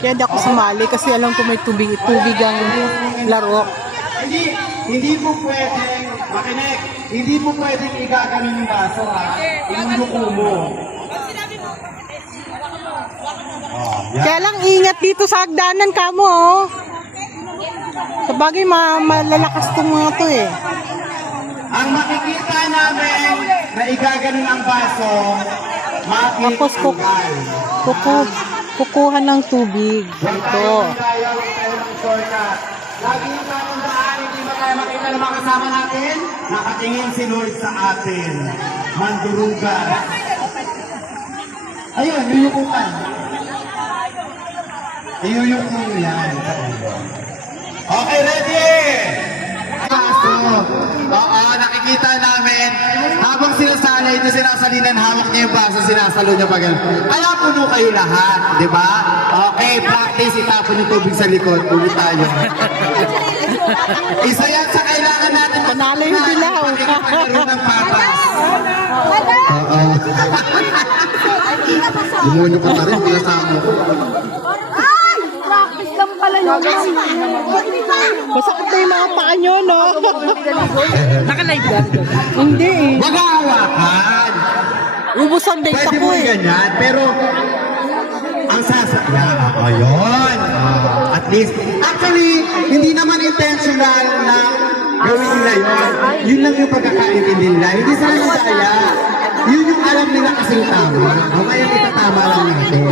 Kaya di ako sumali kasi alam ko may tubig ang laro. Hindi po pwedeng, makinig, hindi po pwedeng igaganon yung baso ha. Inunuko mo. Kaya lang ingat dito sa hagdanan kamo oh. Sabagay malalakas tong mga to eh. Ang makikita namin na igaganon ang baso, Tapos kukuha ng tubig dito. Lagi yung tatandaan, hindi ba tayo makita ng mga kasama natin? Nakatingin si Lord sa atin. Mandurugan. Ayun, yuyukukan. Iyuyukun yan. Okay, ready? Oo, nakikita namin. Habang sinasala ito, sinasalinan, hawak niya yung baso, sinasalo niya pag kaya puno kayo lahat, di ba? Okay, practice, itapon yung tubig sa likod. Ulit tayo. Isa yan sa kailangan natin. Panalo yung dilaw. Pakikipagkaroon ng patas. Oo. Lumunyo ka na rin, pinasama ko. Practice lang pala yun. Masakit na yung mga paa nyo, no? Naka-live ba? Hindi eh. Wag hawakan. Ubus ang date Pwede ako mo eh. ganyan, pero ang sasakyan, ayun. At least, actually, hindi naman intentional na gawin nila yun. Yun lang yung pagkakaintindi nila. Hindi sila nagaya. Yun yung alam nila kasing tama. O kaya itatama lang natin.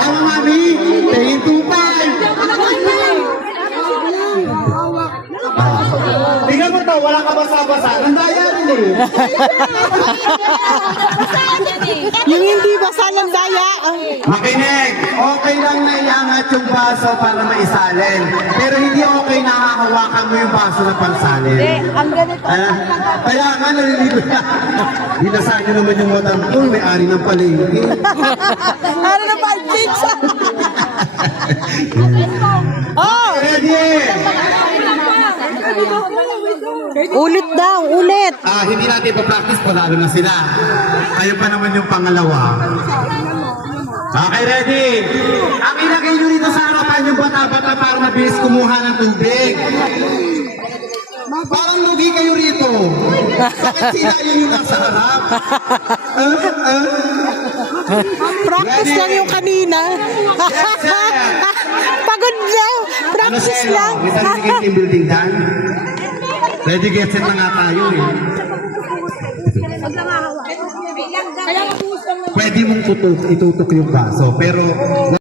Tama, mami? Tingin tupay. Tingnan mo to, wala ka basa-basa. Nandaya rin eh. Yung hindi basa ng daya. Makinig, okay lang na iangat yung baso para maisalin. Pero hindi okay na hahawakan mo yung baso na pansalin. Ang ganito. Kaya nga naliligo na. Binasaan nyo naman yung matang ko, may-ari ng palengke. Ano na ba? Pizza! Oh! Ready? Ulit daw, ulit. Hindi natin pa-practice, panalo na sila. Kayo pa naman yung pangalawa. Okay, ready? Ang ilagay nyo dito sa harapan yung bata-bata para mabilis kumuha ng tubig. Parang lugi kayo rito. Bakit sila yun nasa harap? Practice lang yung kanina. Pagod daw. Practice lang. Isa na sige team building dan. Ready, get set na nga tayo eh. Pwede mong itutok yung baso, pero